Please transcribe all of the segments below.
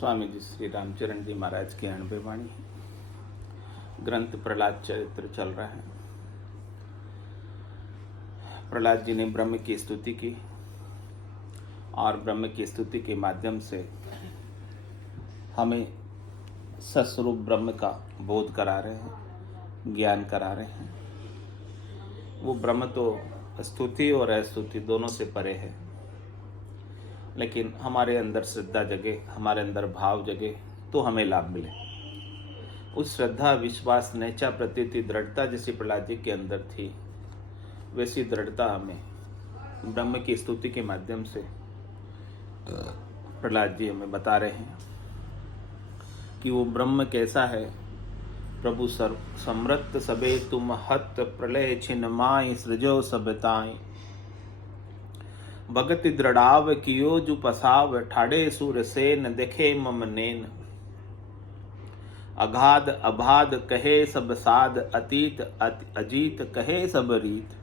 स्वामी जी श्री रामचरण जी महाराज की अणबे वाणी। ग्रंथ प्रहलाद चरित्र चल रहा है। प्रहलाद जी ने ब्रह्म की स्तुति की और ब्रह्म की स्तुति के माध्यम से हमें सस्वरूप ब्रह्म का बोध करा रहे हैं, ज्ञान करा रहे हैं। वो ब्रह्म तो स्तुति और अस्तुति दोनों से परे है, लेकिन हमारे अंदर श्रद्धा जगे, हमारे अंदर भाव जगे तो हमें लाभ मिले। उस श्रद्धा, विश्वास, नेचा, प्रतीति, दृढ़ता जैसी प्रहलाद जी के अंदर थी, वैसी दृढ़ता हमें ब्रह्म की स्तुति के माध्यम से प्रहलाद जी हमें बता रहे हैं कि वो ब्रह्म कैसा है। प्रभु समृत सबे तुम हत प्रलय छिन माई सृजो सबताई, भगत दृढ़ाव कियो जु पसाव ठाड़े सुर सेन देखे मम नेन, अगाध अबाध कहे सब साध अतीत अजीत कहे सब रीत,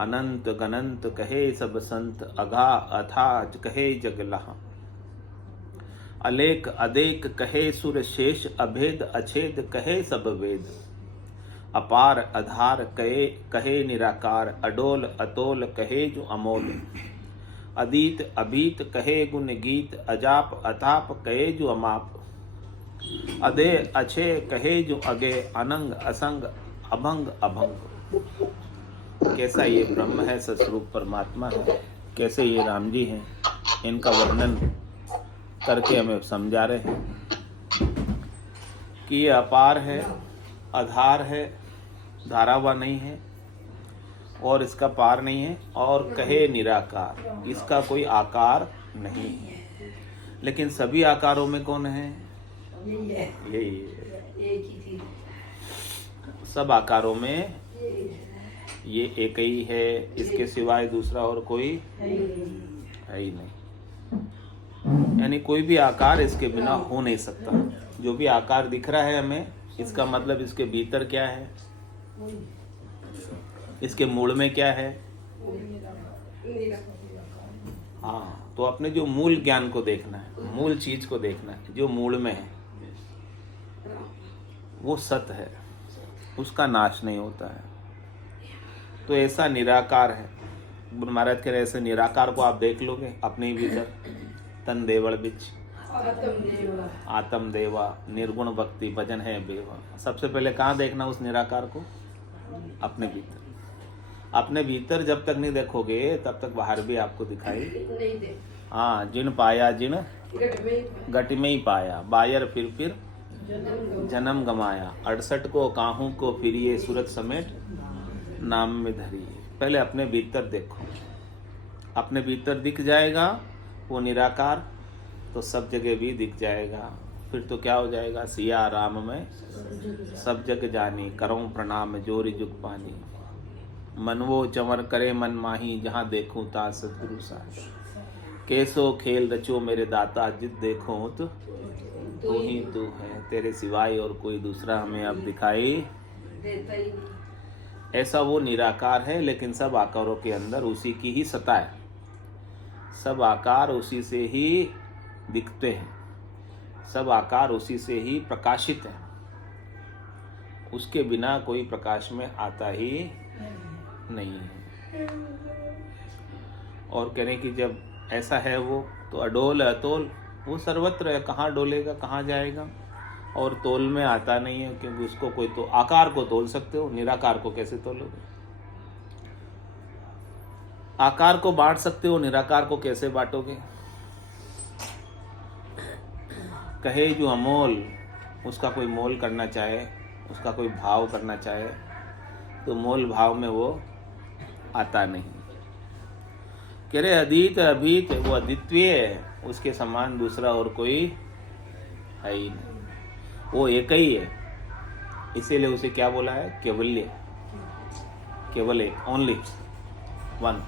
अनंत गनंत कहे सब संत अघा अथाज कहे जगलहा, अलेख अदेक कहे सुर शेष अभेद अछेद कहे सब वेद, अपार आधार कहे निराकार अडोल अतोल कहे जो अमोल, अदीत अभीत कहे गुण गीत अजाप अताप कहे जो अमाप, अदे अच्छे कहे जो अगे अनंग असंग अभंग अभंग। कैसा ये ब्रह्म है, सस्वरूप परमात्मा है, कैसे ये राम जी हैं, इनका वर्णन करके हमें समझा रहे हैं कि ये अपार है, आधार है, धारा हुआ नहीं है और इसका पार नहीं है, और कहे निराकार, इसका कोई आकार नहीं है। लेकिन सभी आकारों में कौन है? यही है। सब आकारों में ये एक ही है, इसके सिवाय दूसरा और कोई है ही नहीं। यानी कोई भी आकार इसके बिना हो नहीं सकता। जो भी आकार दिख रहा है हमें, इसका मतलब इसके भीतर क्या है, इसके मूल में क्या है। हाँ, तो अपने जो मूल ज्ञान को देखना है, मूल चीज को देखना है, जो मूल में है वो सत है, उसका नाश नहीं होता है। तो ऐसा निराकार है। महाराज कह रहे ऐसे निराकार को आप देख लोगे अपने ही भीतर, तन देवड़ बिच आत्म देवा निर्गुण भक्ति भजन है बेवा। सबसे पहले कहाँ देखना उस निराकार को? अपने भीतर। अपने भीतर जब तक नहीं देखोगे तब तक बाहर भी आपको दिखाई। हाँ, जिन पाया जिन गट में ही पाया, बायर फिर जन्म गमाया, 68 को काहू को फिरिए सूरत समेट नाम में धरिए। पहले अपने भीतर देखो, अपने भीतर दिख जाएगा वो निराकार, तो सब जगह भी दिख जाएगा। फिर तो क्या हो जाएगा? सिया राम में सब जग जानी, करऊं प्रणाम जोरी जुग पानी, मनवो चंवर करे मन माही, जहाँ देखूं ता सतगुरु साही, कैसो खेल रचो मेरे दाता, जित देखो तो तू ही तू है, तेरे सिवाय और कोई दूसरा हमें अब दिखाई देता ही नहीं। ऐसा वो निराकार है, लेकिन सब आकारों के अंदर उसी की ही सत्ता है। सब आकार उसी से ही दिखते हैं, सब आकार उसी से ही प्रकाशित है। उसके बिना कोई प्रकाश में आता ही नहीं है। और कह रहे कि जब ऐसा है वो, तो अडोल अतोल वो सर्वत्र है, कहाँ डोलेगा, कहाँ जाएगा। और तोल में आता नहीं है, क्योंकि उसको कोई तो आकार को तोल सकते हो, निराकार को कैसे तोलोगे? आकार को बांट सकते हो, निराकार को कैसे बांटोगे? कहे जो अमोल, उसका कोई मोल करना चाहे, उसका कोई भाव करना चाहे, तो मोल भाव में वो आता नहीं। कह रहे अदीत अभीत, वो अद्वितीय है, उसके समान दूसरा और कोई है ही नहीं, वो एक ही है। इसीलिए उसे क्या बोला है? केवल्य, केवल एक, ओनली वन,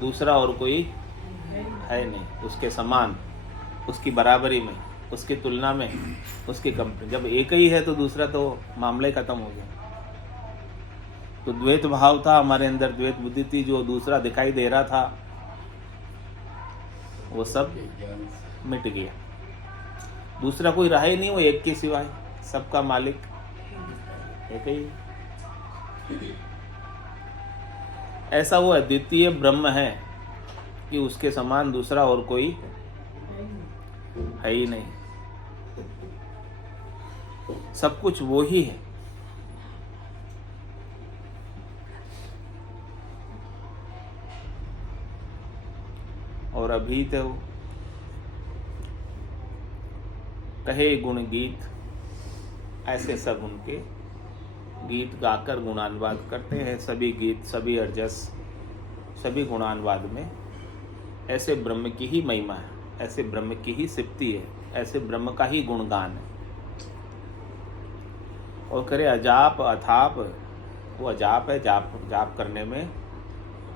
दूसरा और कोई है नहीं उसके समान, उसकी बराबरी में, उसकी तुलना में, उसकी कंपेयर। जब एक ही है तो दूसरा तो मामला ही खत्म हो गया। तो द्वैत भाव था हमारे अंदर, द्वैत बुद्धि थी, जो दूसरा दिखाई दे रहा था वो सब मिट गया। दूसरा कोई रहा ही नहीं, वो एक के सिवाय, सबका मालिक एक ही। ऐसा वो अद्वितीय ब्रह्म है कि उसके समान दूसरा और कोई है ही नहीं, सब कुछ वो ही है। और अभी तो कहे गुण गीत, ऐसे सब उनके गीत गाकर गुणानुवाद करते हैं। सभी गीत, सभी अर्जस, सभी गुणानुवाद में ऐसे ब्रह्म की ही महिमा है, ऐसे ब्रह्म की ही सिप्ति है, ऐसे ब्रह्म का ही गुणगान है। और करे अजाप अथाप, वो अजाप है, जाप करने में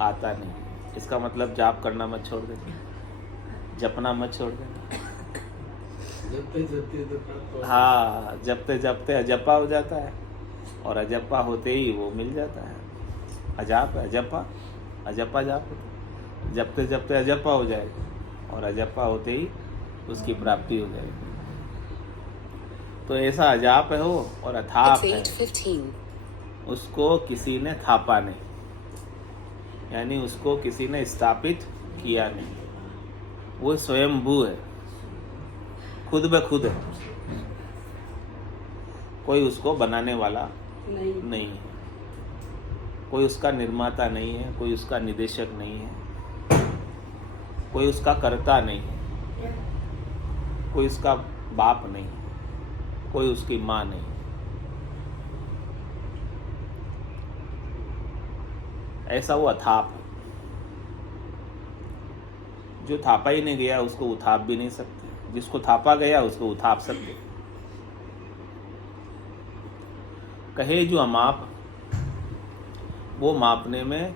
आता नहीं। इसका मतलब जाप करना मत छोड़ देना, जपना मत छोड़ देना। हाँ, जपते जपते अजपा हो जाता है, और अजपा होते ही वो मिल जाता है। अजाप अजपा, अजपा जाप, जपते जपते अजपा हो जाएगा, और अजपा होते ही उसकी प्राप्ति हो जाएगी। तो ऐसा अजाप है हो और अथाप है, उसको किसी ने थापा नहीं, यानी उसको किसी ने स्थापित किया नहीं। वो स्वयंभू है, खुद ब खुद है, कोई उसको बनाने वाला नहीं है, कोई उसका निर्माता नहीं है, कोई उसका निदेशक नहीं है, कोई उसका कर्ता नहीं है, कोई उसका बाप नहीं है, कोई उसकी माँ नहीं है। ऐसा वो अथाप है, जो थापा ही नहीं गया उसको उथाप भी नहीं सकते, जिसको थापा गया उसको उथाप सकते। कहे जो अमाप, वो मापने में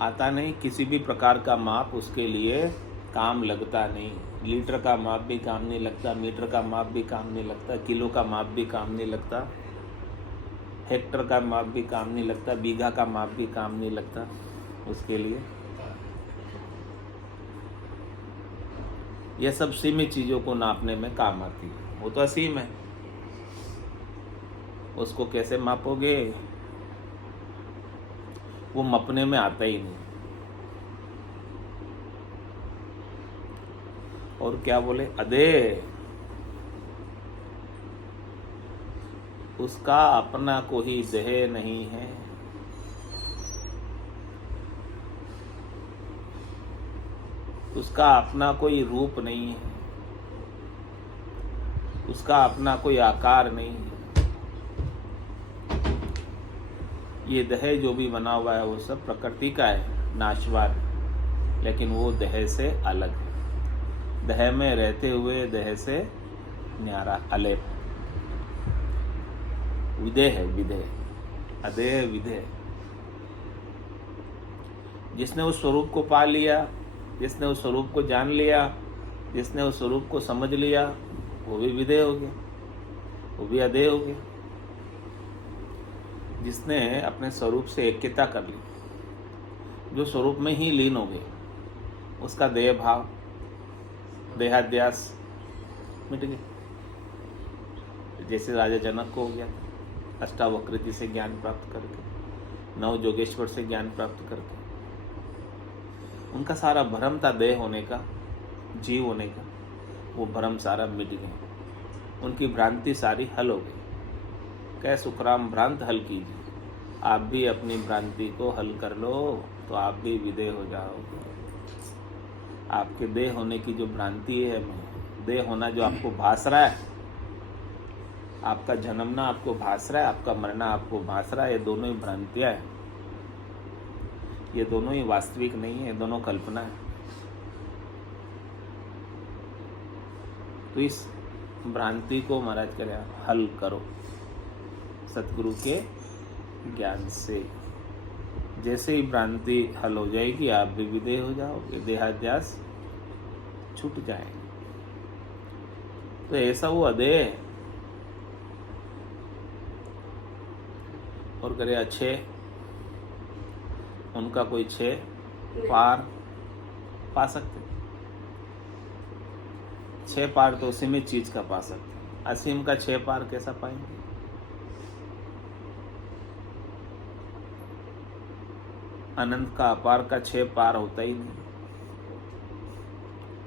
आता नहीं, किसी भी प्रकार का माप उसके लिए काम लगता नहीं। लीटर का माप भी काम नहीं लगता, मीटर का माप भी काम नहीं लगता, किलो का माप भी काम नहीं लगता, हेक्टर का माप भी काम नहीं लगता, बीघा का माप भी काम नहीं लगता उसके लिए। यह सब सीमित चीज़ों को नापने में काम आती है, वो तो असीम है, उसको कैसे मापोगे, वो मापने में आता ही नहीं। और क्या बोले, अदे, उसका अपना कोई देह नहीं है, उसका अपना कोई रूप नहीं है, उसका अपना कोई आकार नहीं है। ये देह जो भी बना हुआ है वो सब प्रकृति का है, नाशवान, लेकिन वो देह से अलग है। देह में रहते हुए देह से न्यारा, अलेप, विदेह है, विदेह, अदेह विदेह। जिसने उस स्वरूप को पा लिया, जिसने उस स्वरूप को जान लिया, जिसने उस स्वरूप को समझ लिया, वो भी विदेह हो गया, वो भी अदेह हो गया। जिसने अपने स्वरूप से ऐक्यता कर ली, जो स्वरूप में ही लीन हो गए, उसका देह भाव, देहाध्यास मिट गया। जैसे राजा जनक को हो गया, अष्टावक्र से ज्ञान प्राप्त करके, नव जोगेश्वर से ज्ञान प्राप्त करके, उनका सारा भ्रम था देह होने का, जीव होने का, वो भ्रम सारा मिट गया, उनकी भ्रांति सारी हल हो गई। कह सुखराम भ्रांत हल कीजिए, आप भी अपनी भ्रांति को हल कर लो तो आप भी विदेह हो जाओगे। आपके देह होने की जो भ्रांति है, देह होना जो आपको भास रहा है, आपका जन्मना आपको भास रहा है, आपका मरना आपको भास रहा है, ये दोनों ही भ्रांतियाँ हैं, ये दोनों ही वास्तविक नहीं है, ये दोनों कल्पना है। तो इस भ्रांति को महाराज कह रहे हैं हल करो सतगुरु के ज्ञान से। जैसे ही भ्रांति हल हो जाएगी, आप भी विदेह हो जाओगे, देहाध्यास छूट जाएगा। तो ऐसा वो अदेह और करे अच्छे, उनका कोई छे पार पा सकते। 6 पार तो सीमित चीज का पा सकते हैं, असीम का 6 पार कैसा पाएंगे? अनंत का अपार का 6 पार होता ही नहीं।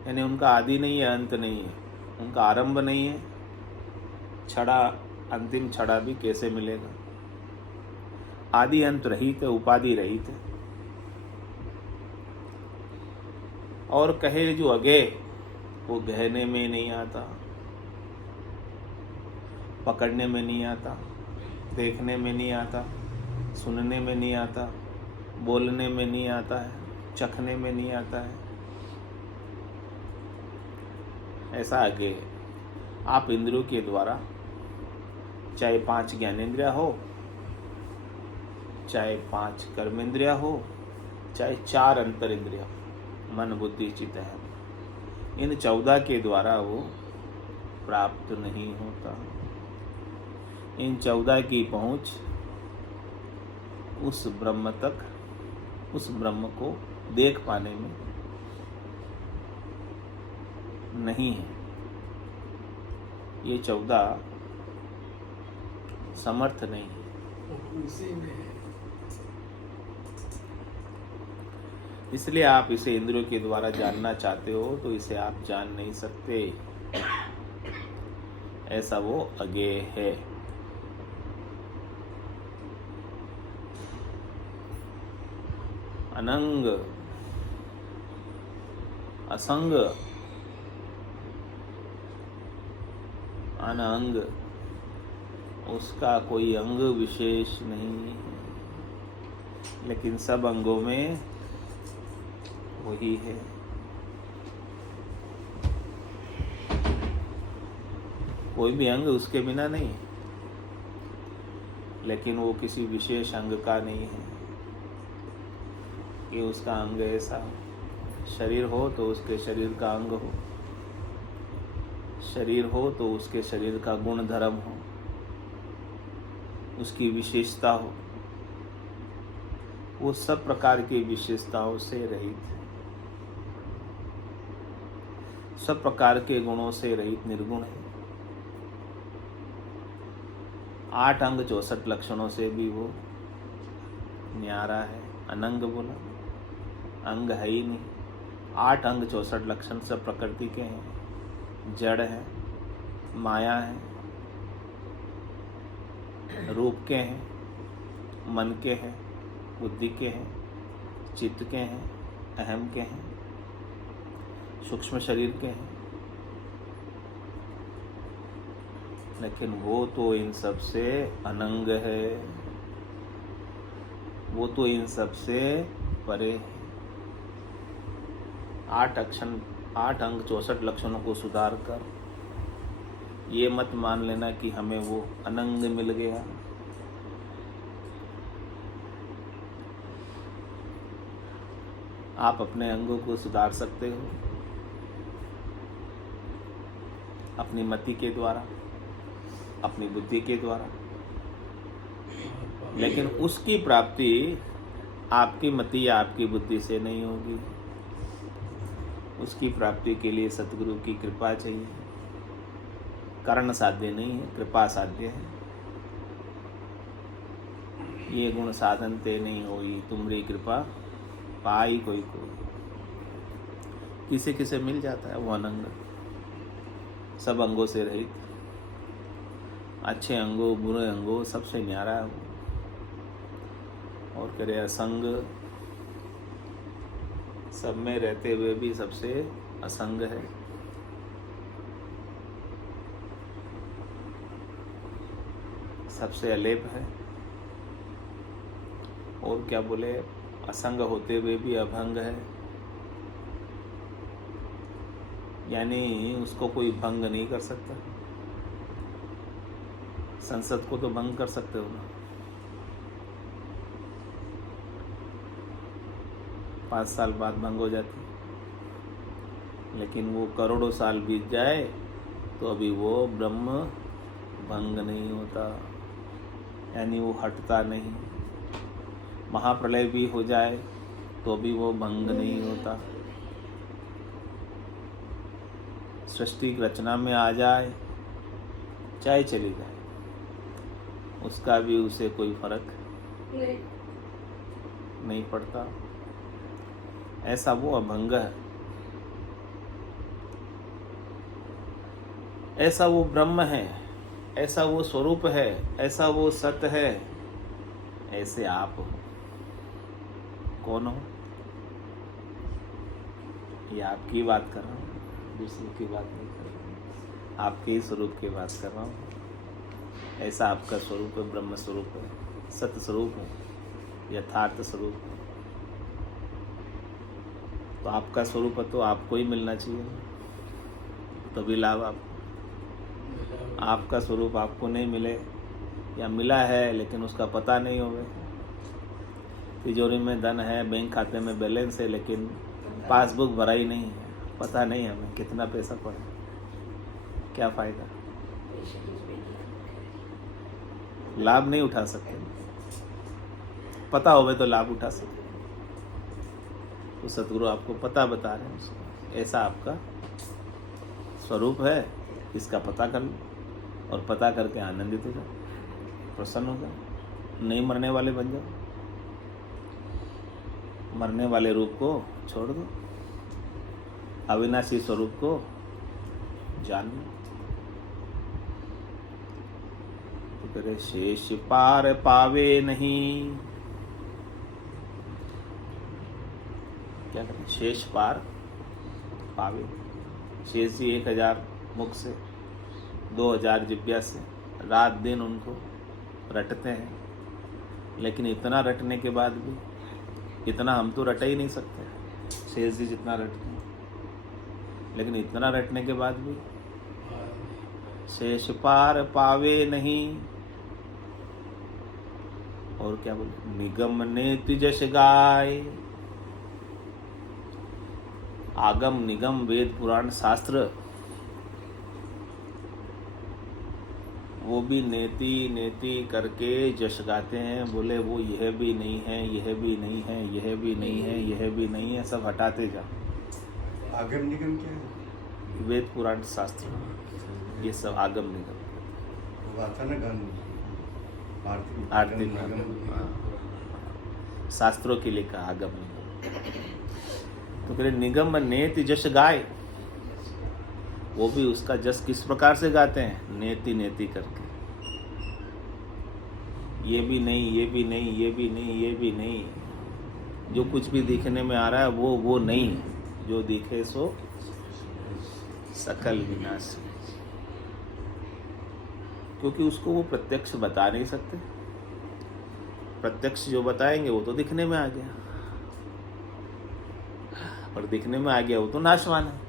यानी उनका आदि नहीं है, अंत नहीं है, उनका आरंभ नहीं है, छड़ा अंतिम छड़ा भी कैसे मिलेगा? आदि अंत रहित है, उपाधि रहित है। और कहे जो अगे, वो गहने में नहीं आता, पकड़ने में नहीं आता, देखने में नहीं आता, सुनने में नहीं आता, बोलने में नहीं आता है, चखने में नहीं आता है। ऐसा आगे आप इंद्रियों के द्वारा, चाहे 5 ज्ञानेंद्रिया हो, चाहे 5 कर्मेंद्रिया हो, चाहे 4 अंतर इंद्रिया, मन बुद्धि चित्त है, इन 14 के द्वारा वो प्राप्त नहीं होता। इन 14 की पहुंच उस ब्रह्म तक, उस ब्रह्म को देख पाने में नहीं है। ये 14 समर्थ नहीं है। उसी में है। इसलिए आप इसे इंद्रियों के द्वारा जानना चाहते हो तो इसे आप जान नहीं सकते, ऐसा वो अज्ञेय है। अनंग असंग अनंग, उसका कोई अंग विशेष नहीं है, लेकिन सब अंगों में वही है। कोई भी अंग उसके बिना नहीं है, लेकिन वो किसी विशेष अंग का नहीं है कि उसका अंग ऐसा हो। शरीर हो तो उसके शरीर का अंग हो, शरीर हो तो उसके शरीर का गुण धर्म हो, उसकी विशेषता हो। वो सब प्रकार की विशेषताओं से रहित है, सब प्रकार के गुणों से रहित निर्गुण है। 8 अंग 64 लक्षणों से भी वो न्यारा है। अनंग बोला, अंग है ही नहीं। 8 अंग 64 लक्षण सब प्रकृति के हैं, जड़ है, माया है, रूप के हैं, मन के हैं, बुद्धि के हैं, चित्त के हैं, अहम के हैं, सूक्ष्म शरीर के हैं। लेकिन वो तो इन सब से अनंग है, वो तो इन सब से परे है। 8 अंग 64 लक्षणों को सुधार कर ये मत मान लेना कि हमें वो अनंग मिल गया। आप अपने अंगों को सुधार सकते हो अपनी मति के द्वारा, अपनी बुद्धि के द्वारा, लेकिन उसकी प्राप्ति आपकी मति या आपकी बुद्धि से नहीं होगी। उसकी प्राप्ति के लिए सतगुरु की कृपा चाहिए। कारण साध्य नहीं है, कृपा साध्य है। ये गुण साधन ते नहीं होई, तुमरी कृपा पाई कोई कोई। किसे किसे मिल जाता है वो अनंग, सब अंगों से रहित, अच्छे अंगों बुरे अंगों सबसे न्यारा है वो। और कह रहे असंग, सब में रहते हुए भी सबसे असंग है। सबसे अलेप है। और क्या बोले, असंग होते हुए भी अभंग है, यानी उसको कोई भंग नहीं कर सकता। संसद को तो भंग कर सकते हो ना, 5 साल बाद भंग हो जाती, लेकिन वो करोड़ों साल बीत जाए तो अभी वो ब्रह्म भंग नहीं होता, यानी वो हटता नहीं। महाप्रलय भी हो जाए तो भी वो भंग नहीं होता। सृष्टि की रचना में आ जाए चाहे चली जाए, उसका भी उसे कोई फर्क नहीं पड़ता। ऐसा वो अभंग है, ऐसा वो ब्रह्म है, ऐसा वो स्वरूप है, ऐसा वो सत्य है। ऐसे आप हो। कौन हो? ये आपकी बात कर रहा हूँ, दूसरों की बात नहीं कर रहा हूँ, आपके ही स्वरूप की बात कर रहा हूँ। ऐसा आपका स्वरूप है, ब्रह्म स्वरूप है, सत्य स्वरूप है, यथार्थ स्वरूप है। तो आपका स्वरूप है तो आपको ही मिलना चाहिए, तभी लाभ आपको। आपका स्वरूप आपको नहीं मिले या मिला है लेकिन उसका पता नहीं होवे, तिजोरी में धन है, बैंक खाते में बैलेंस है, लेकिन पासबुक भरा ही नहीं है, पता नहीं हमें कितना पैसा पड़ा, क्या फायदा? लाभ नहीं उठा सकते, पता होवे तो लाभ उठा सकते। तो सतगुरु आपको पता बता रहे हैं उसको, ऐसा आपका स्वरूप है, इसका पता कर लो और पता करके आनंदित हो जाओ, प्रसन्न हो जाओ, नहीं मरने वाले बन जाओ, मरने वाले रूप को छोड़ दो, अविनाशी स्वरूप को जान लो। तो करे शेष पार पावे नहीं, क्या करें? शेष पार पावे। शेष जी 1000 मुख से, 2000 जिब्या से रात दिन उनको रटते हैं, लेकिन इतना रटने के बाद भी, इतना हम तो रट ही नहीं सकते शेष जी जितना रटते हैं, लेकिन इतना रटने के बाद भी शेष पार पावे नहीं। और क्या बोले? निगम नेति जश गाय। आगम निगम वेद पुराण शास्त्र वो भी नेति नेति करके जश गाते हैं, बोले वो यह भी नहीं है, यह भी नहीं है, यह भी नहीं है, यह भी नहीं है, सब हटाते जाओ। आगम निगम क्या है? वेद पुराण शास्त्र ये सब आगम निगम। आता ना गान आरती शास्त्रों के लिए कहा आगम निगम। तो फिर निगम नेति जश गाय, वो भी उसका जस किस प्रकार से गाते हैं? नेति नेति करके। ये भी नहीं, ये भी नहीं, ये भी नहीं, ये भी नहीं, जो कुछ भी दिखने में आ रहा है वो नहीं है, जो दिखे सो सकल विनाशी। क्योंकि उसको वो प्रत्यक्ष बता नहीं सकते, प्रत्यक्ष जो बताएंगे वो तो दिखने में आ गया, और दिखने में आ गया वो तो नाशवान है।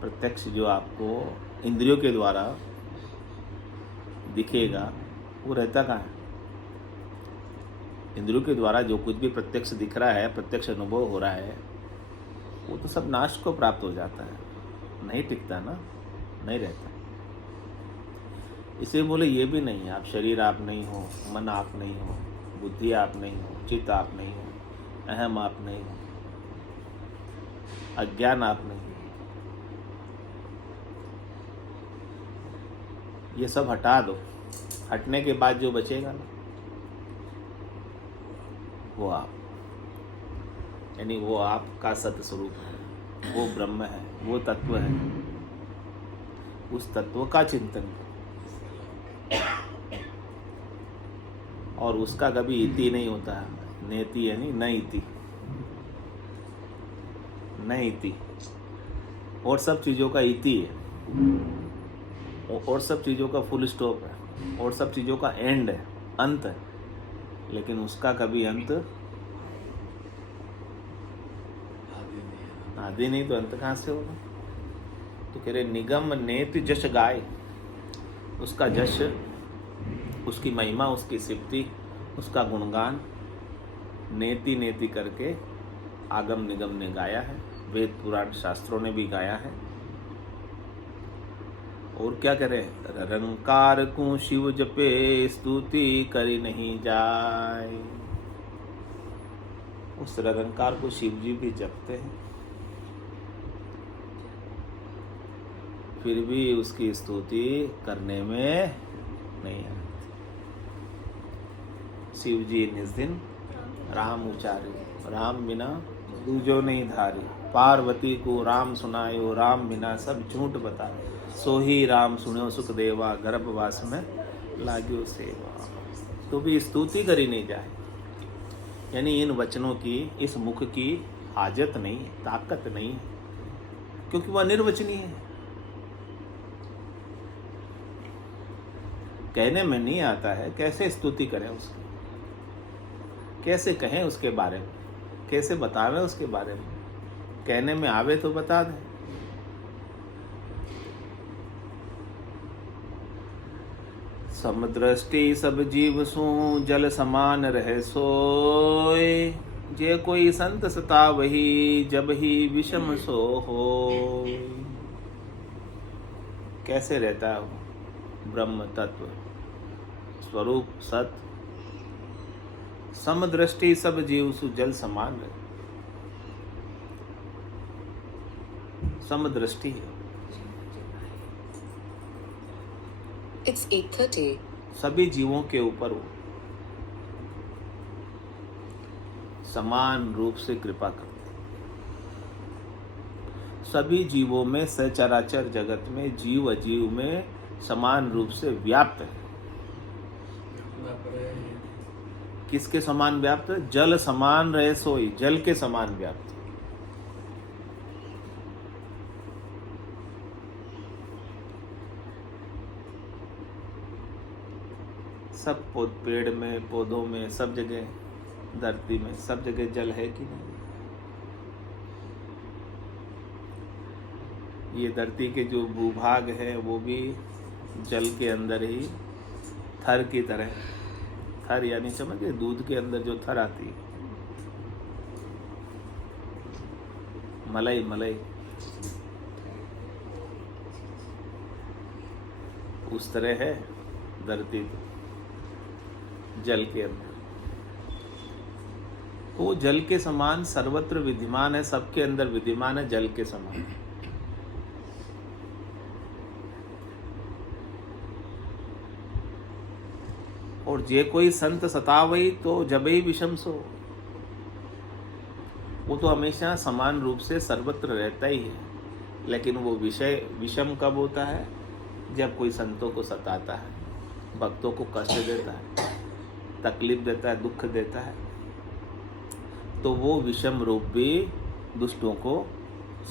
प्रत्यक्ष जो आपको इंद्रियों के द्वारा दिखेगा वो रहता कहाँ है? इंद्रियों के द्वारा जो कुछ भी प्रत्यक्ष दिख रहा है, प्रत्यक्ष अनुभव हो रहा है, वो तो सब नाश को प्राप्त हो जाता है, नहीं टिकता ना, नहीं रहता। इसे बोले ये भी नहीं है, आप शरीर आप नहीं हो, मन आप नहीं हो, बुद्धि आप नहीं हो, चित्त आप नहीं हो, अहम आप नहीं हो, अज्ञान आप नहीं हो। ये सब हटा दो, हटने के बाद जो बचेगा ना वो आप, यानी वो आपका सत्य स्वरूप है, वो ब्रह्म है, वो तत्व है। उस तत्व का चिंतन करो और उसका कभी इति नहीं होता है। नेति यानी न इति, न इति, और सब चीज़ों का इति है, और सब चीज़ों का फुल स्टॉप है, और सब चीज़ों का एंड है, अंत है, लेकिन उसका कभी अंत आदि नहीं, तो अंत कहाँ से होगा? तो कह रहे निगम नेति जश गाय, उसका जश, उसकी महिमा, उसकी सिद्धि, उसका गुणगान नेति नेति करके आगम निगम ने गाया है, वेद पुराण शास्त्रों ने भी गाया है। और क्या करें? रंकार को शिव जपे स्तुति करी नहीं जाए। उस रंकार को शिव जी भी जपते हैं, फिर भी उसकी स्तुति करने में नहीं आती। शिव जी निज दिन राम उचारे, राम बिना दूजो नहीं धारी। पार्वती को राम सुनायो, राम बिना सब झूठ बताए। सो ही राम सुनो सुख देवा, गर्भवास में लाग्यो सेवा। तो भी स्तुति करी नहीं जाए, यानी इन वचनों की, इस मुख की हाजत नहीं, ताकत नहीं, क्योंकि वह निर्वचनीय है। कहने में नहीं आता है, कैसे स्तुति करें उसकी, कैसे कहें उसके बारे में, कैसे बतावें उसके बारे में। कहने में आवे तो बता दें। समदृष्टि सब जीव सु जल समान रहे सोए। जे कोई संत सता वही, जब ही विषम सो हो। कैसे रहता है वो ब्रह्म तत्व स्वरूप सत। समदृष्टि सब जीव सु जल समान रहे। समदृष्टि है, It's 8:30. सभी जीवों के ऊपर वो समान रूप से कृपा करते हैं। सभी जीवों में, सचराचर जगत में, जीव अजीव में समान रूप से व्याप्त है। किसके समान व्याप्त? जल समान रहे सोई, जल के समान व्याप्त। सब पेड़ में, पौधों में, सब जगह, धरती में, सब जगह जल है कि नहीं? ये धरती के जो भूभाग है वो भी जल के अंदर ही थर की तरह, थर यानी समझे दूध के अंदर जो थर आती है, मलाई मलाई, उस तरह है धरती तो जल के अंदर। वो जल के समान सर्वत्र विद्यमान है, सबके अंदर विद्यमान है, जल के समान। और जे कोई संत सतावई, तो जब ही विषम सो। वो तो हमेशा समान रूप से सर्वत्र रहता ही है, लेकिन वो विषय विषम कब होता है? जब कोई संतों को सताता है, भक्तों को कष्ट देता है, तकलीफ देता है, दुख देता है, तो वो विषम रूप भी दुष्टों को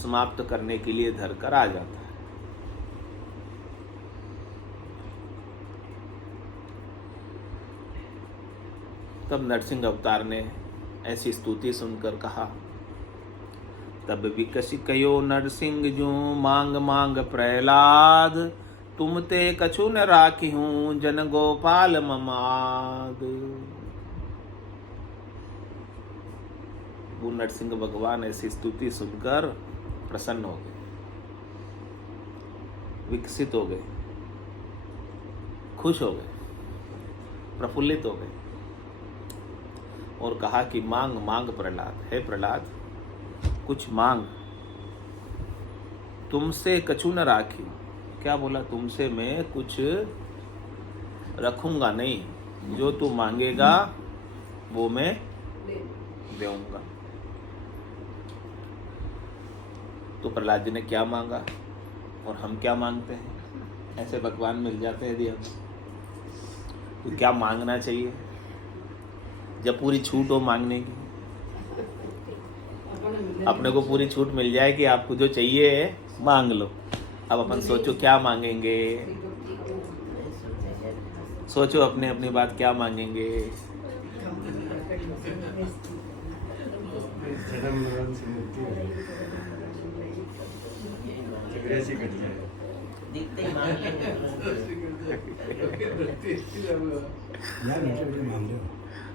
समाप्त करने के लिए धरकर आ जाता है। तब नरसिंह अवतार ने ऐसी स्तुति सुनकर कहा, तब विकसि कयो नरसिंह जू मांग मांग प्रहलाद। तुम ते कछु न राखी हूँ जन गोपाल ममाद। वो नरसिंह भगवान ऐसी स्तुति सुनकर प्रसन्न हो गए, विकसित हो गए, खुश हो गए, प्रफुल्लित हो गए और कहा कि मांग मांग प्रहलाद, हे प्रहलाद कुछ मांग। तुमसे कछु न राखी, क्या बोला? तुमसे मैं कुछ रखूंगा नहीं, जो तू मांगेगा वो मैं देऊंगा। तो प्रहलाद जी ने क्या मांगा और हम क्या मांगते हैं? ऐसे भगवान मिल जाते हैं यदि हम, तो क्या मांगना चाहिए जब पूरी छूट हो मांगने की? अपने को पूरी छूट मिल जाए कि आपको जो चाहिए मांग लो। अब अपन सोचो क्या मांगेंगे, सोचो अपने अपनी बात क्या मांगेंगे।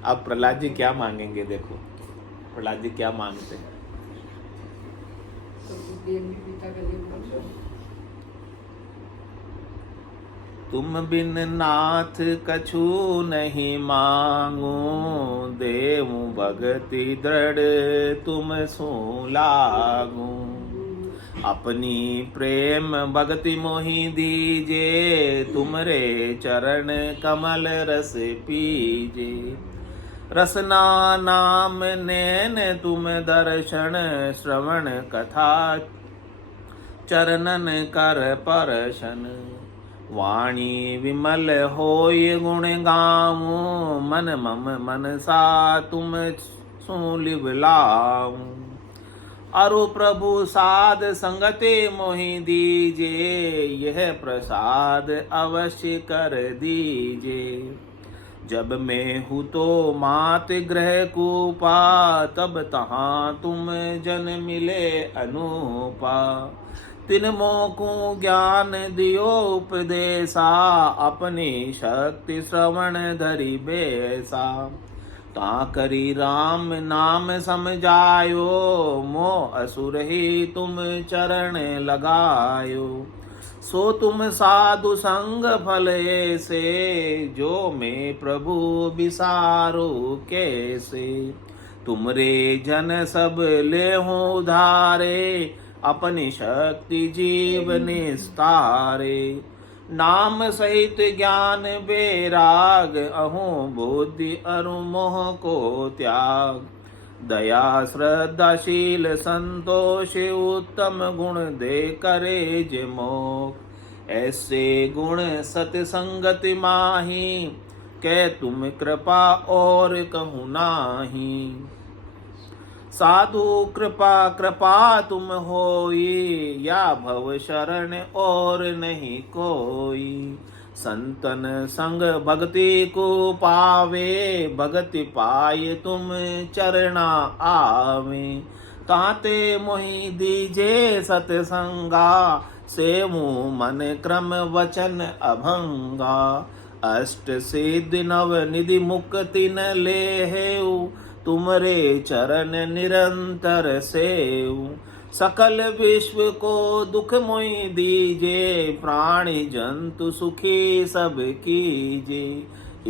अब प्रहलाद जी क्या मांगेंगे? देखो प्रहलाद जी क्या मांगते हैं। तुम बिन नाथ कछु नहीं मांगू, देवु भगति दृढ़ तुम सो लागू। अपनी प्रेम भक्ति मोहि दीजे, तुमरे चरण कमल रस पीजे। रसना नाम नैन तुम दर्शन, श्रवण कथा चरणन कर परशन। वाणी विमल होय गुण गाऊं, मन मम मनसा तुम सुलिवलाऊं। अरु प्रभु साध संगते मोहि दीजे, यह प्रसाद अवश्य कर दीजे। जब मैं हूँ तो मात गृह कूपा, तब तहाँ तुम जन मिले अनूपा। तिन मोकु ज्ञान दियो उपदेशा, अपनी शक्ति श्रवण धरि बेसा। ता करी राम नाम समझायो, मो असुर ही तुम चरण लगायो। सो तुम साधु संग फल ऐसे, जो मैं प्रभु बिसारो कैसे। तुमरे जन सब लेहु उधारे, अपनी शक्ति जीव निस्तारे। नाम सहित ज्ञान बैराग, अहूँ बुद्धि अरु मोह को त्याग। दया श्रद्धाशील संतोष, उत्तम गुण दे करे जे मोख। ऐसे गुण सतसंगति माही, कै तुम कृपा और कहूँ नाही। साधु कृपा कृपा तुम होई, या भव शरण और नहीं कोई। संतन संग भक्ति को पावे, भक्ति पाए तुम चरना आवे। ताते मोहि दीजे सतसंगा, सेवु मन क्रम वचन अभंगा। अष्ट सिद्धि नव निधि मुक्ति न लेहु, तुमरे चरण निरंतर सेव। सकल विश्व को दुख मोहि दीजे, प्राणी जंतु सुखी सब कीजे।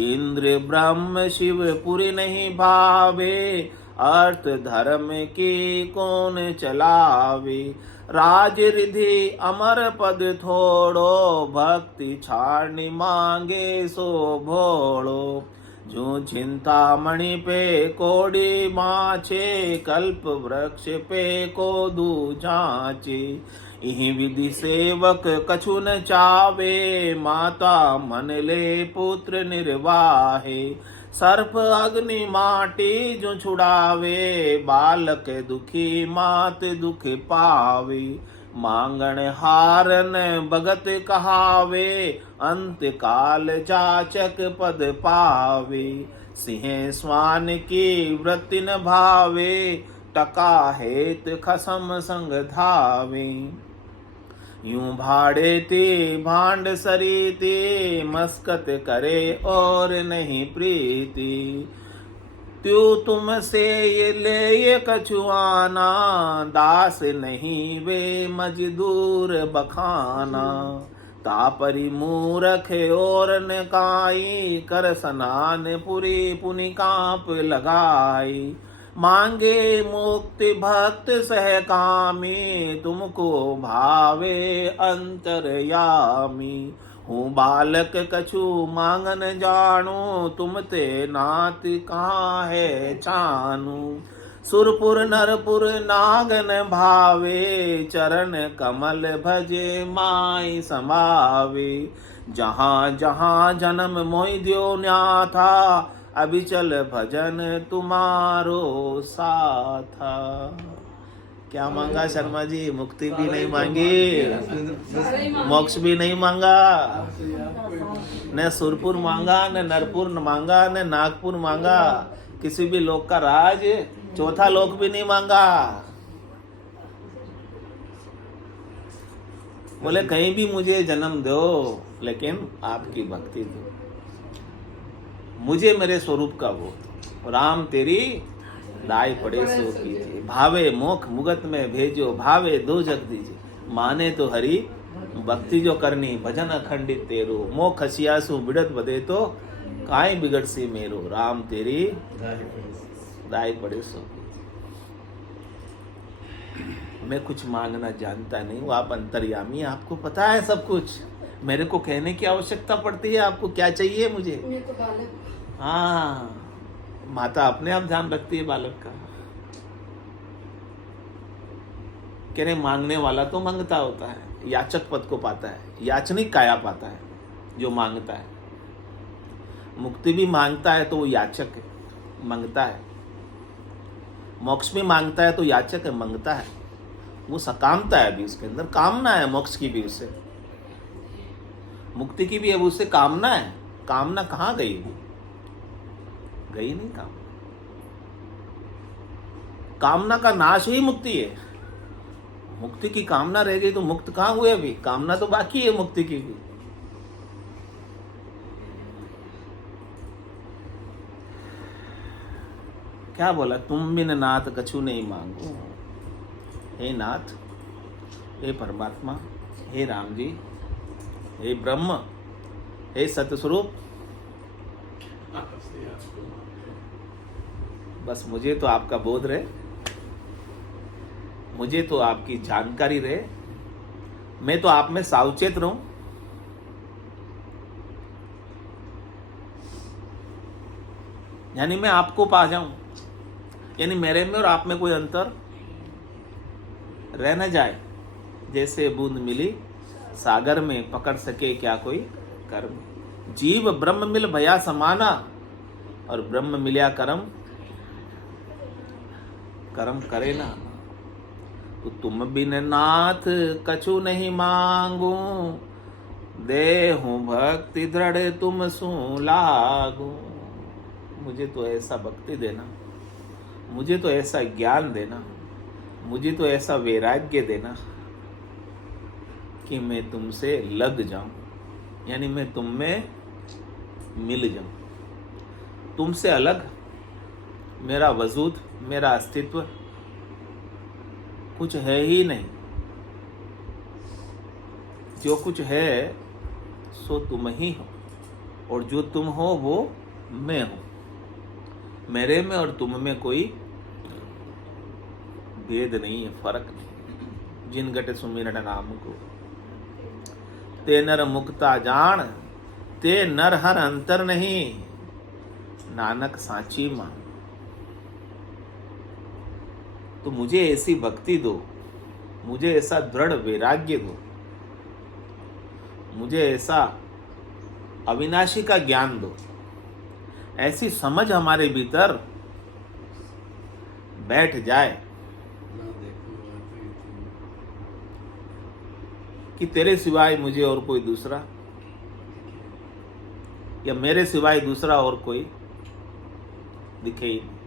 इंद्र ब्रह्म शिव पुरि नहीं भावे, अर्थ धर्म की कौन चलावे। राज रिधि अमर पद थोड़ो, भक्ति छाड़नी मांगे सो भोड़ो। जो चिंतामणि पे कोड़ी माचे, कल्प वृक्ष पे को दू जाचे। इहि विधि सेवक कछु न चावे, माता मन ले पुत्र निर्वाहे। सर्प अग्नि माटी जो छुड़ावे, बालक दुखी मात दुख पावे। मांगण हारन भगत कहावे, अंत काल जाचक पद पावे। सिंह स्वान की वृत्ति न भावे, टका हेत खसम संग धावे। यूं भाड़े ते भांड सरीते, मस्कत करे और नहीं प्रीति। त्यो तुम से ये ले ये कछुआना, दास नहीं वे मजदूर बखाना। तापरी मूरख और न काई, कर स्नान पुरी पुनि कांप लगाई। मांगे मुक्ति भक्त सहकामी, तुमको भावे अंतरयामी। हूँ बालक कछु मांगन जानो, तुम ते नाथ कहाँ है चानु। सुरपुर नरपुर नागन भावे, चरण कमल भजे माई समावे। जहाँ जहाँ जन्म मोहि द्यो न्याथा, अभिचल भजन तुम्हारो साथा। क्या मांगा शर्मा जी? मुक्ति भी नहीं मांगी, मोक्ष भी नहीं मांगा, न सुरपुर मांगा, न नरपुर मांगा, न नागपुर मांगा, किसी भी लोक का राज, चौथा लोक भी नहीं मांगा। बोले कहीं भी मुझे जन्म दो, लेकिन आपकी भक्ति दो, मुझे मेरे स्वरूप का बोध। राम तेरी दाई पड़े सो कीजिए, भावे मोख मुगत में भेजो, भावे दो जग दीजिए। माने तो हरि भक्ति जो करनी, भजन अखंडित तेरो। मोख हसियासु बिड़त बदे तो, काई बिगड़ सी मेरो। राम तेरी दाई पड़े सो। मैं कुछ मांगना जानता नहीं हूँ, आप अंतर्यामी हैं, आपको पता है सब कुछ। मेरे को कहने की आवश्यकता पड़ती है आपको क्या चाहिए मुझे? मेरे को बालक। हाँ, माता अपने आप ध्यान रखती है बालक का। कह रहे मांगने वाला तो मांगता होता है, याचक पद को पाता है, याचनिक काया पाता है जो मांगता है। मुक्ति भी मांगता है तो वो याचक है, मांगता है। मोक्ष भी मांगता है तो याचक है, मांगता है। वो सकामता है अभी उसके अंदर, कामना है मोक्ष की भी उससे, मुक्ति की भी अब उससे कामना है। कामना कहाँ गई? वो गई नहीं कामना। कामना का नाश ही मुक्ति है। मुक्ति की कामना रह गई तो मुक्त कहाँ हुए? अभी कामना तो बाकी है मुक्ति की भी। क्या बोला? तुम बिन नाथ कछु नहीं मांगो। हे नाथ, हे परमात्मा, हे राम जी, हे ब्रह्म, हे सतस्वरूप, बस मुझे तो आपका बोध रहे, मुझे तो आपकी जानकारी रहे, मैं तो आप में सावचेत रहूं। यानी मैं आपको पा जाऊं, यानी मेरे में और आप में कोई अंतर रह न जाए। जैसे बूंद मिली सागर में, पकड़ सके क्या कोई कर्म। जीव ब्रह्म मिल भया समाना, और ब्रह्म मिल्या कर्म, कर्म करे ना। तो तुम बिन नाथ कछु नहीं मांगू, देहूं भक्ति दृढ़ तुम सु लागू। मुझे तो ऐसा भक्ति देना, मुझे तो ऐसा ज्ञान देना, मुझे तो ऐसा वैराग्य देना कि मैं तुमसे लग जाऊं, यानी मैं तुम में मिल जाऊं। तुमसे अलग मेरा वजूद, मेरा अस्तित्व कुछ है ही नहीं। जो कुछ है सो तुम ही हो, और जो तुम हो वो मैं हूं। मेरे में और तुम में कोई भेद नहीं है, फर्क नहीं। जिन गट सुमिरन नाम को, ते नर मुक्ता जान, ते नर हर अंतर नहीं, नानक साची मान। तो मुझे ऐसी भक्ति दो, मुझे ऐसा दृढ़ वैराग्य दो, मुझे ऐसा अविनाशी का ज्ञान दो, ऐसी समझ हमारे भीतर बैठ जाए कि तेरे सिवाय मुझे और कोई दूसरा, या मेरे सिवाय दूसरा और कोई दिखे ही नहीं।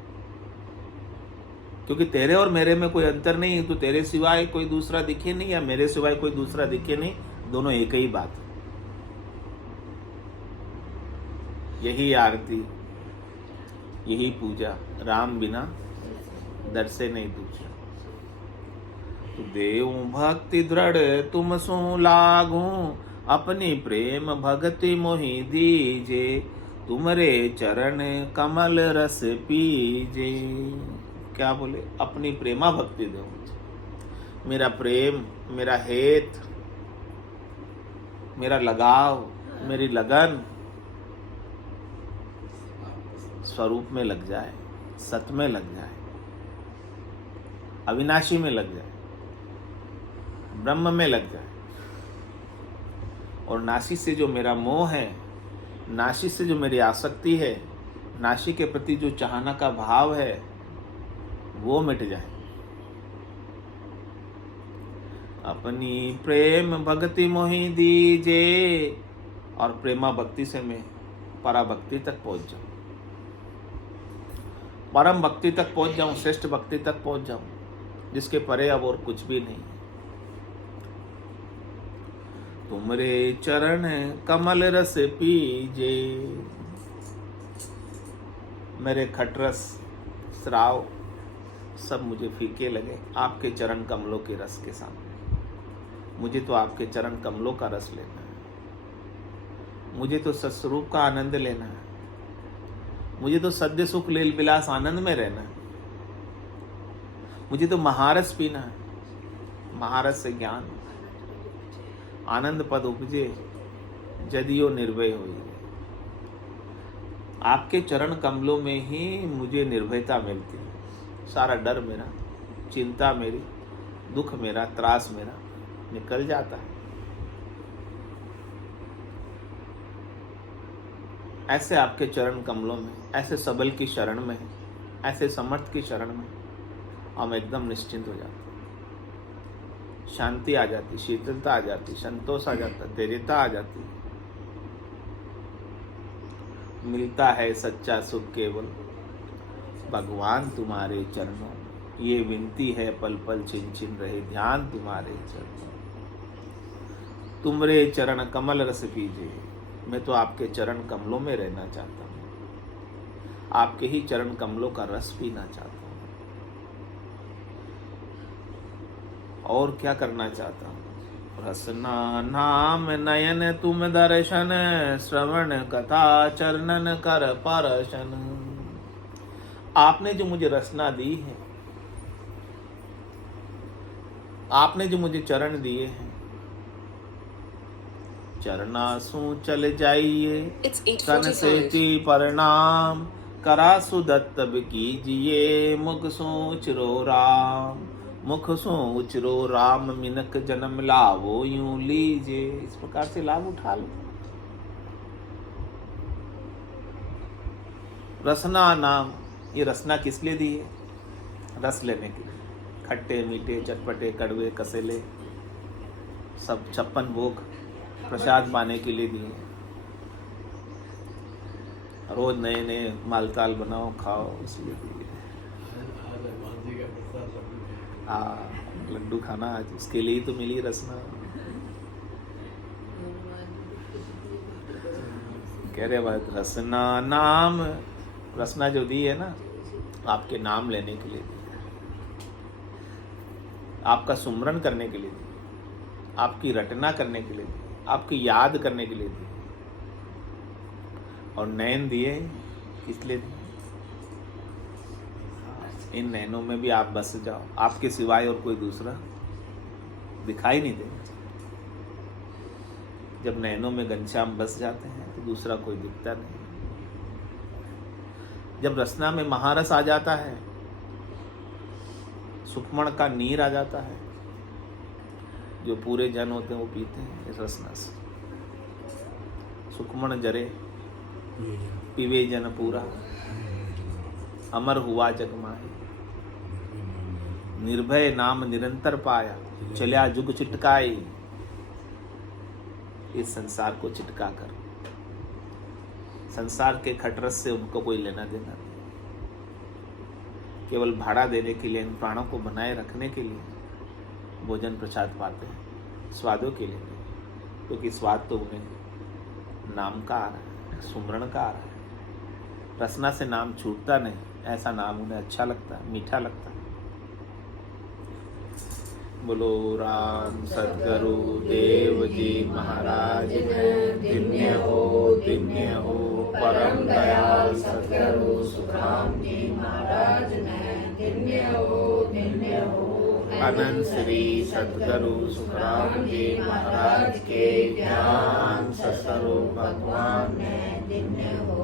क्योंकि तेरे और मेरे में कोई अंतर नहीं है, तो तेरे सिवाय कोई दूसरा दिखे नहीं या मेरे सिवाय कोई दूसरा दिखे नहीं, दोनों एक ही बात है। यही आरती, यही पूजा, राम बिना दर से नहीं दूजा। तो देव भक्ति दृढ़ तुम सो लागू, अपनी प्रेम भक्ति मोहि दीजे, तुमरे चरण कमल रस पीजे। क्या बोले? अपनी प्रेमा भक्ति दो। मेरा प्रेम, मेरा हेत, मेरा लगाव, मेरी लगन स्वरूप में लग जाए, सत्य में लग जाए, अविनाशी में लग जाए, ब्रह्म में लग जाए। और नासी से जो मेरा मोह है, नासी से जो मेरी आसक्ति है, नासी के प्रति जो चाहना का भाव है, वो मिट जाए। अपनी प्रेम भक्ति मोहि दीजे, और प्रेमा भक्ति से मैं पराभक्ति तक पहुंच जाऊं, परम भक्ति तक पहुंच जाऊं, श्रेष्ठ भक्ति तक पहुंच जाऊं, जिसके परे अब और कुछ भी नहीं। तुमरे चरण कमल रस पीजे। मेरे खटरस, श्राव सब मुझे फीके लगे आपके चरण कमलों के रस के सामने। मुझे तो आपके चरण कमलों का रस लेना है, मुझे तो सत्स्वरूप का आनंद लेना है, मुझे तो सद्य सुख लील विलास आनंद में रहना है, मुझे तो महारस पीना है। महारस से ज्ञान, आनंद पद उपजे, जदियो निर्भय होई। आपके चरण कमलों में ही मुझे निर्भयता मिलती है। सारा डर मेरा, चिंता मेरी, दुख मेरा, त्रास मेरा निकल जाता है। ऐसे आपके चरण कमलों में, ऐसे सबल की शरण में, ऐसे समर्थ की शरण में हम एकदम निश्चिंत हो जाते हैं। शांति आ जाती, शीतलता आ जाती, संतोष आ जाता, धैर्यता आ जाती। मिलता है सच्चा सुख केवल भगवान तुम्हारे चरणों, ये विनती है पल पल छिन छिन रहे ध्यान तुम्हारे चरणों। तुमरे चरण कमल रस पीजे, मैं तो आपके चरण कमलों में रहना चाहता हूँ, आपके ही चरण कमलों का रस पीना चाहता हूँ। और क्या करना चाहता हूँ? रसना नाम नयन तुम दर्शन, श्रवण कथा चरणन कर परशन। आपने जो मुझे रसना दी है, आपने जो मुझे चरण दिए हैं, चरणासु चल जाइए It's तन 8:45. सेती प्रणाम, करासु दत्तब कीजिए मुख सोचरो राम। मुख सोचरो राम मिनक जन्म लावो यूं लीजिए। इस प्रकार से लाभ उठा लो। रसना नाम, ये रसना किस लिए दी है? रस लेने के लिए। खट्टे मीठे चटपटे कड़वे कसेले सब 56 भोग प्रसाद पाने के लिए दिए। रोज नए नए मालताल बनाओ खाओ, इसलिए दिए। हाँ, लड्डू खाना आज इसके लिए ही तो मिली रसना। कह रहे बात रसना नाम, रसना जो दी है ना, आपके नाम लेने के लिए दी, आपका सुमरन करने के लिए दी, आपकी रटना करने के लिए दी, आपकी याद करने के लिए दी। और नयन दिए किस लिए दिए? इन नैनों में भी आप बस जाओ, आपके सिवाय और कोई दूसरा दिखाई नहीं देगा। जब नैनों में घनश्याम बस जाते हैं तो दूसरा कोई दिखता नहीं। जब रसना में महारस आ जाता है, सुखमण का नीर आ जाता है, जो पूरे जन होते हैं वो पीते हैं इस रसना से। सुखमण जरे पीवे जन पूरा, अमर हुआ जग माही। निर्भय नाम निरंतर पाया, चलिया जुग चिटकाई। इस संसार को चिटका कर, संसार के खटरस से उनको कोई लेना देना नहीं। केवल भाड़ा देने के लिए, इन प्राणों को बनाए रखने के लिए भोजन प्रसाद पाते हैं, स्वादों के लिए नहीं। क्योंकि स्वाद तो उन्हें नाम का आ रहा है, सुमरण का आ रहा है। रसना से नाम छूटता नहीं, ऐसा नाम उन्हें अच्छा लगता है, मीठा लगता है। बोलो राम सद्गुरु देव जी महाराज, धन्य हो परम दयाल सद्गुरु सुखराम जी महाराज, धन्य हो अनंत श्री सद्गुरु सुखराम जी महाराज के ज्ञान ससरो भगवान ने, धन्य हो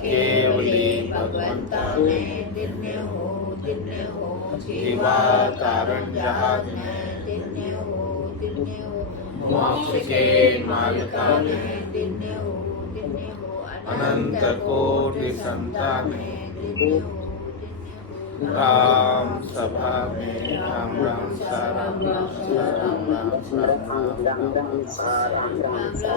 केवली भगवंता ने, धन्य हो जीवा कारण जहाज में, धन्य हो मोक्ष के मालिका ने, धन्य हो अनंत कोटि संतान ने। राम सभा में राम राम सा राम राम सा राम राम सा राम राम सा राम राम सा।